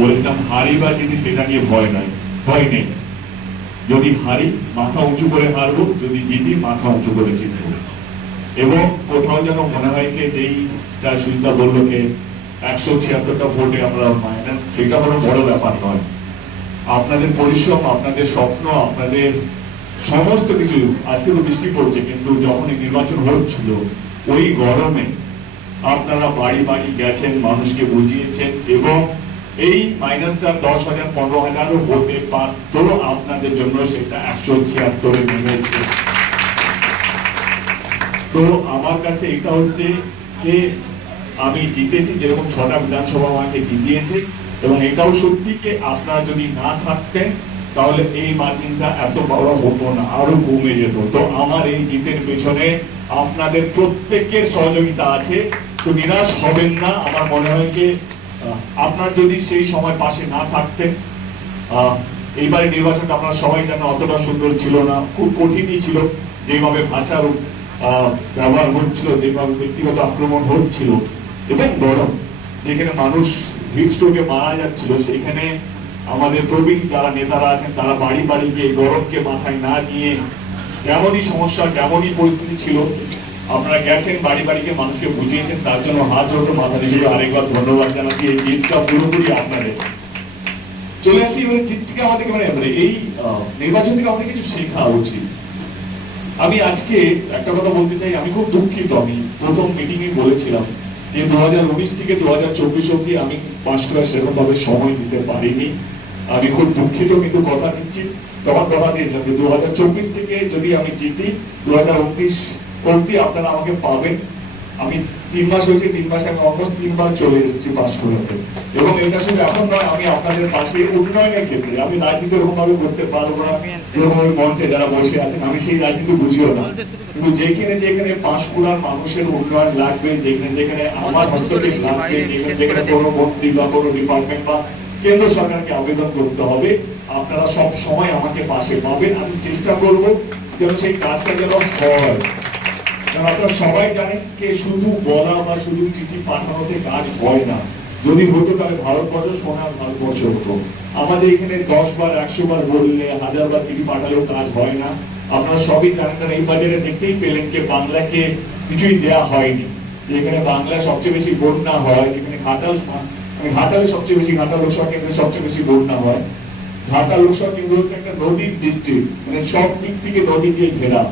বলেছিলাম সেটা নিয়ে ভয় ভয় নেই। যদি হারি, মাথা উঁচু করে হারবো, যদি জিতি, মাথা উঁচু করে জিতবো। এবং কোথাও যেন মনে হয় সুবিধা বলল একশো ছিয়াত্তরটা ভোটে আমরা মাইনাস সেটা কোনো বড় ব্যাপার নয়। আপনাদের পরিশ্রম, আপনাদের স্বপ্ন, আপনাদের সমস্ত কিছু, আজকে তো বৃষ্টি পড়ছে, কিন্তু যখন নির্বাচন হচ্ছিল, ওই গরমে আপনারা বাড়ি বাড়ি গেছেন, মানুষকে বুঝিয়েছেন, এবং এই মাইনাসটা দশ হাজার, পনেরো হাজারও হতে পারত। আপনাদের জন্য সেটা একশো ছিয়াত্তরে নেমেছে। তো আমার কাছে এটা হচ্ছে যে আমি জিতেছি, যেরকম ছটা বিধানসভা আমাকে জিতিয়েছে, এবং এটাও সত্যি যে আপনারা যদি না থাকতেন, তাহলে এই মার্জিনটা এত বড় হতো না, আরও কমে যেত। তো আমার এই জিতের পেছনে আপনাদের প্রত্যেকের সহযোগিতা আছে। তো নিরাশ হবেন না। আমার মনে হয় যে আপনার যদি সেই সময় পাশে না থাকতেন এইবারে নির্বাচনটা আপনারা সবাই জানেন অতটা সুন্দর ছিল না, খুব কঠিনই ছিল, যেভাবে ভাষার ব্যবহার হচ্ছিল, যেভাবে ব্যক্তিগত আক্রমণ হচ্ছিল, এবং গরম যেখানে মানুষ হিটস্ট্রোকে মারা যাচ্ছিল, সেখানে আমাদের প্রবীণ যারা নেতারা আছেন, তারা বাড়ি বাড়ি গিয়ে গরমকে মাথায় না নিয়ে যেমনই সমস্যা, যেমনই পরিস্থিতি ছিল আপনারা গেছেন, বাড়ি বাড়িকে মানুষকে বুঝিয়েছেন, তার জন্য হাত জোটো মাথা নিচে আরেকবার ধন্যবাদ জানাচ্ছি। এই জিতটা পুরোপুরি আপনাদের। চলে আসি এবারে জিত থেকে আমাদেরকে মানে মানে এই নির্বাচন থেকে আমাদের কিছু শেখা উচিত। আমি আজকে একটা কথা বলতে চাই, আমি খুব দুঃখিত, আমি প্রথম মিটিং এ বলেছিলাম যে দু হাজার উনিশ থেকে দু হাজার চব্বিশ অব্দি আমি পাশ করা সেরকম ভাবে সময় দিতে পারিনি। আমি খুব দুঃখিত, কিন্তু কথা দিচ্ছি। তখন কথা দিয়েছিলাম যে দু হাজার চব্বিশ থেকে যদি আমি জিতি দু হাজার উনত্রিশ অব্দি আপনারা আমাকে পাবেন। আমি তিন মাস হয়েছে, তিন মাসে আমি অলমোস্ট তিনবার চলে এসেছি পাশ করাতে এবং এটা শুধু এখন নয় আমি আপনাদের পাশে উন্নয়নের ক্ষেত্রে, আমি রাজনীতি ওরকম ভাবে করতে পারব না যেরকম মঞ্চে যারা বসে আছেন, আমি সেই রাজনীতি বুঝিও না। কিন্তু যেখানে যেখানে পাঁশকুড়ার মানুষের উন্নয়ন লাগবে, যেখানে যেখানে আমার হস্তক্ষেপ লাগবে, যেখানে যেখানে কোনো মন্ত্রী বা কোনো ডিপার্টমেন্ট বা কেন্দ্র সরকারকে আবেদন করতে হবে, আপনারা সব সময় আমাকে পাশে পাবেন। আমি চেষ্টা করব যেন সেই কাজটা যেন হয়। আপনারা সবাই জানেন যে শুধু বলা বা শুধু চিঠি পাঠানোতে কাজ হয় না। যদি হতো তাহলে ভারতবর্ষ সোনার ভারতবর্ষ হতো। আমাদের এখানে দশ বার, একশো বার বললে, হাজার বার চিঠি পাঠালেও কাজ হয় না। আপনারা সবই জানেন, কারণ এই বাজারে দেখতেই পেলেন যে বাংলাকে কিছুই দেয়া হয়নি। যেখানে বাংলা সবচেয়ে বেশি বন্যা হয়, যেখানে ঘাটাল মানে ঘাটালে সবচেয়ে বেশি ঘাটাল লোকসভা কেন্দ্রে সবচেয়ে বেশি বন্যা হয়। ঘাটাল লোকসভা কেন্দ্র হচ্ছে একটা নদীর ডিস্ট্রিক্ট মানে সব দিক থেকে নদী দিয়ে ঘেরা।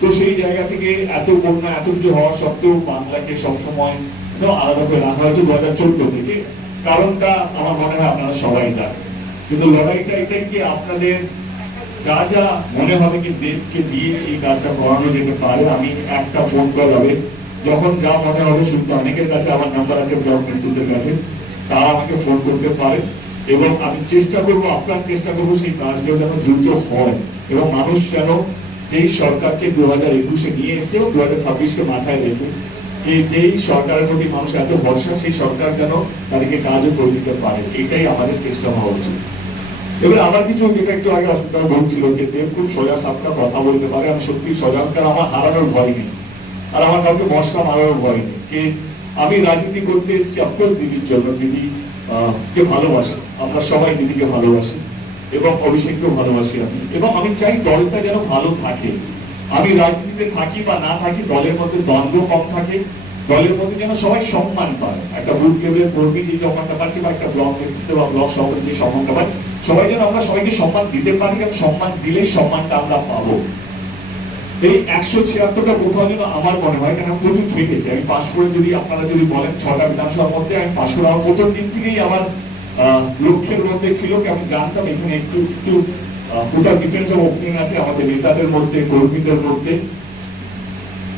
তো সেই জায়গা থেকে এত বন্যা, এত কিছু হওয়া সত্ত্বেও বাংলাকে সবসময় আলাদা করে রাখা হয়েছে দু হাজার চোদ্দ থেকে। কারণটা আমার মনে হয় আপনারা সবাই জানেন। কিন্তু লড়াইটা এটাই কি আপনাদের যা যা মনে হবে কি দেবকে দিয়ে এই কাজটা করানো যেতে পারে, আমি একটা ফোন কল হবে। যখন যা মনে হবে শুনতে অনেকের কাছে, আমার নাম্বার আছে ব্লক কাছে, তারা আমাকে ফোন করতে পারে। এবং আমি চেষ্টা করব, আপনার চেষ্টা করব সেই কাজগুলো যেন দ্রুত হয় এবং মানুষ যেন যেই সরকারকে দু হাজার একুশে নিয়ে এসে দু হাজার ছাব্বিশকে মাথায় রেখে যে যেই সরকারের প্রতি মানুষ এত ভরসা, সেই সরকার যেন তাদেরকে কাজও করে দিতে পারে। এটাই আমাদের চেষ্টা হওয়া উচিত। এবার আমার কিছু যেটা একটু আগে অসুবিধা বলছিল যে দেব খুব সোজা সাপটা কথা বলতে পারে। আমি সত্যি সোজাটা আমার হারানোর ভয় নেই। আর আমার কাউকে মশকা মারানোর ভয় নেই। যে আমি রাজনীতি করতে এসেছি অফকোর্স দিদির জন্য। দিদি কে ভালোবাসি। আমরা সবাই দিদিকে ভালোবাসি। এবং অভিষেককেও ভালোবাসি আমি। এবং আমি চাই দলটা যেন ভালো থাকে। আমি রাজনীতিতে থাকি বা না থাকি, দলের মধ্যে দ্বন্দ্ব কম থাকে, দলের মধ্যে যেন সবাই সম্মান পায়। একটা বুথ লেভেলের কর্মী যে সম্মানটা পাচ্ছে বা একটা ব্লক নেতৃত্ব বা ব্লক সভাপতি যে সম্মানটা পায়, সবাই যেন আমরা সবাইকে সম্মান দিতে পারি এবং সম্মান দিলেই সম্মানটা আমরা পাবো। এই একশো ছিয়াত্তরটা কোথাও যেন আমার মনে হয়, কারণ প্রচুর থেকেছি। আমি পাশ করে যদি আপনারা যদি বলেন ছটা বিধানসভার মধ্যে আমি পাশ করে প্রথম দিন থেকেই আমার লক্ষ্যের মধ্যে ছিল কি আমি জানতাম, এখানে একটু একটু কোথাও ডিফারেন্স অফ ওপিনিয়ন আছে আমাদের নেতাদের মধ্যে, কর্মীদের মধ্যে।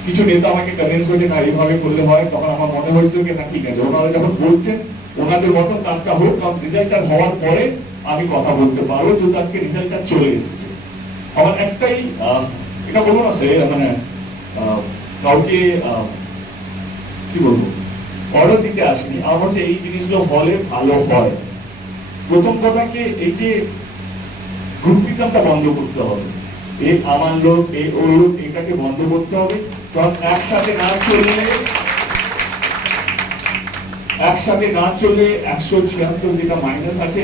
কিছু নেতা আমাকে কনভিন্স করেছে না এইভাবে করলে হয়? তখন আমার মনে হয়েছিল যে না, ঠিক আছে। ওনারা যখন বলছেন, ওনাদের মতন কাজটা হোক, কারণ রেজাল্টটা হওয়ার পরে আমি কথা বলতে পারব, যেহেতু আজকে রেজাল্টটা চলে এসেছে। আমার একটাই এটা বলব না, সে মানে কাউকে কি বলব? অর্ডার দিতে আসেনি। আমার হচ্ছে এই জিনিসগুলো হলে ভালো হয়। প্রথম কথা কি, এই যে গ্রুপিজমটা বন্ধ করতে হবে। এ আমার লোক, এ লোক, এটাকে বন্ধ করতে হবে। কারণ একসাথে না চললে, একসাথে না চলে একশো ছিয়াত্তর যেটা মাইনাস আছে,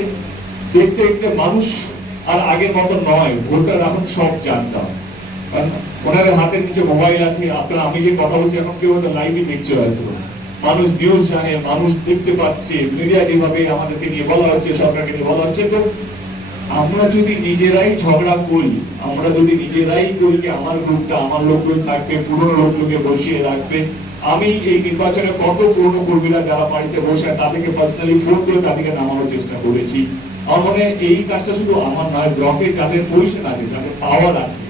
দেখতে দেখতে মানুষ আর আগের মতো নয়। ভোটার এখন সব জানতাম। ওনাদের হাতের নিচে মোবাইল আছে। আপনারা আমি যে কথা বলছি, এখন কেউ লাইভে দেখছে হয়তো। মানুষ নিউজ জানে, মানুষ দেখতে পাচ্ছে মিডিয়া যেভাবে আমাদেরকে নিয়ে বলা হচ্ছে, সরকারকে নিয়ে বলা হচ্ছে, তো আমরা যদি নিজেরাই ঝগড়া করি, আমরা যদি নিজেরাই করি আমার গ্রুপটা আমার লোকজন থাকবে, পুরনো লোকগুলোকে বসিয়ে রাখবে, আমি এই নির্বাচনে কত পুরনো কর্মীরা যারা বাড়িতে বসে তাদেরকে পার্সোনালি ফোন করে তাদেরকে নামানোর চেষ্টা করেছি। আমার মনে এই কাজটা শুধু আমার নয় ব্লকে যাদের পজিশন আছে, যাদের পাওয়ার আছে,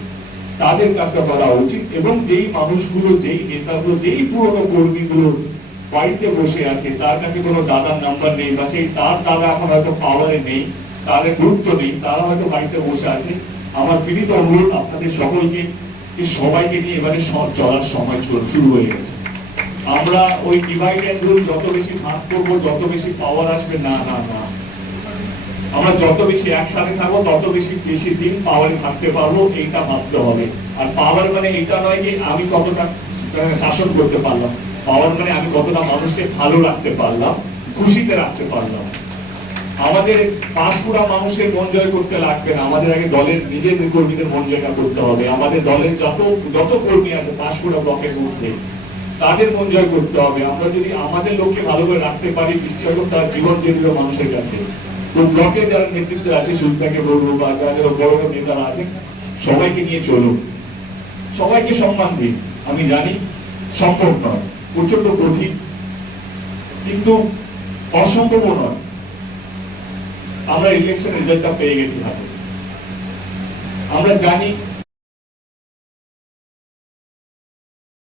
তাদের কাজটা করা উচিত এবং যেই মানুষগুলো, যেই নেতাগুলো, যেই পুরনো কর্মীগুলো বাড়িতে বসে আছে, তার কাছে কোনো দাদার নাম্বার নেই বা সেই তার দাদা এখন হয়তো পাওয়ারে নেই তাদের গুরুত্ব নেই, তারা হয়তো বাড়িতে বসে আছে। আমার বিনীত অনুরোধ আপনাদের সকলকে সবাইকে নিয়ে এবারে চলার সময় শুরু হয়ে গেছে। আমরা ওই ডিভাইড অ্যান্ড রুল যত বেশি ভাগ করব, যত বেশি পাওয়ার আসবে, না না না। আমরা যত বেশি একসাথে থাকব, তত বেশি বেশি দিন পাওয়ারে থাকতে পারব, এইটা ভাবতে হবে। আর পাওয়ার মানে এটা নয় যে আমি কতটা শাসন করতে পারলাম। পাওয়ার মানে আমি কতটা মানুষকে ভালো রাখতে পারলাম, খুশিতে রাখতে পারলাম। আমাদের পাঁশকুড়া মানুষের মন জয় করতে লাগবে না। আমাদের আগে দলের নিজেদের কর্মীদের মন জয়টা করতে হবে। আমাদের দলের যত যত কর্মী আছে পাঁশকুড়া ব্লকের মধ্যে, তাদের মন জয় করতে হবে। আমরা যদি আমাদের লোককে ভালো করে রাখতে পারি বিশ্বাস তার জীবন দিয়ে দিল মানুষের কাছে। তো ব্লকে যারা নেতৃত্ব আছে সুলতাকে বলব বা যাদের বড় বড় নেতারা আছে, সবাইকে নিয়ে চলুন। সবাইকে সম্মান দিন। আমি জানি সম্ভব নয়। প্রচণ্ড কঠিন কিন্তু অসম্ভব নয়। আমরা ইলেকশন রেজাল্টটা পেয়ে গেছি আমরা জানি